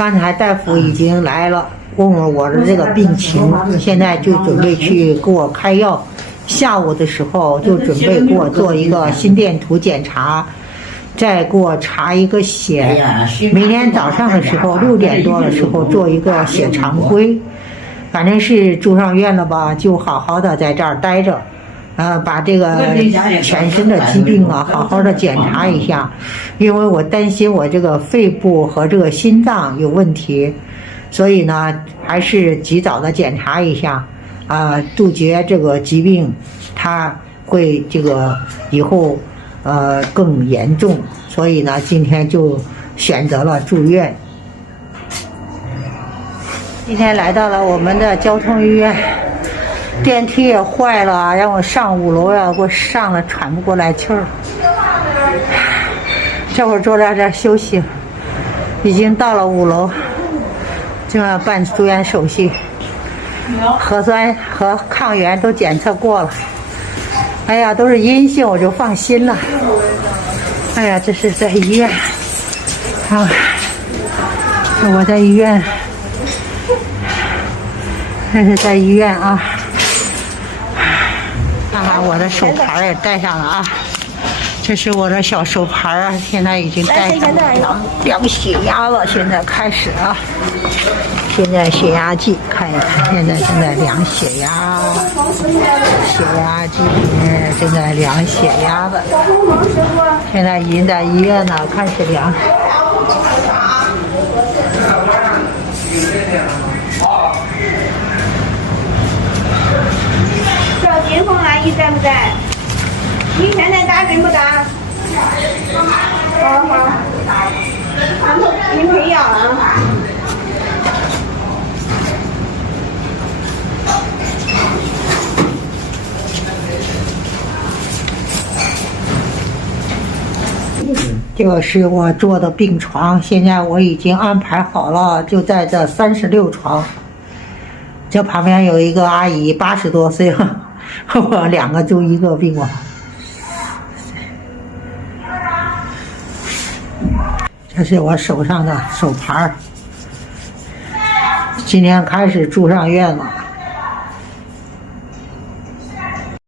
刚才大夫已经来了，问问我的这个病情，现在就准备去给我开药。下午的时候就准备给我做一个心电图检查，再给我查一个血。明天早上的时候6点多的时候做一个血常规。反正是住上院了吧，就好好的在这儿待着。把这个全身的疾病啊，好好的检查一下，因为我担心我这个肺部和这个心脏有问题，所以呢，还是及早的检查一下，杜绝这个疾病，它会这个以后更严重，所以呢，今天就选择了住院。今天来到了我们的交通医院。电梯也坏了，让我上5楼呀，给我上了喘不过来气儿。这会儿坐在这儿休息，已经到了5楼，就要办住院手续，核酸和抗原都检测过了。哎呀，都是阴性，我就放心了。哎呀，这是在医院，我在医院，这是在医院啊。看看我的手牌也带上了啊，这是我的小手牌啊，现在已经带上了，量血压了，现在开始啊，现在血压计看一看，现在正在量血压，血压计正在量血压的，现在已经在医院呢，开始量。金凤阿姨在不在？你现在打针不打？好，他们给你配药了。这个是我坐的病床，现在我已经安排好了，就在这36床。这旁边有一个阿姨，80多岁了。我2个就1个病房，这是我手上的手牌，今天开始住上院了。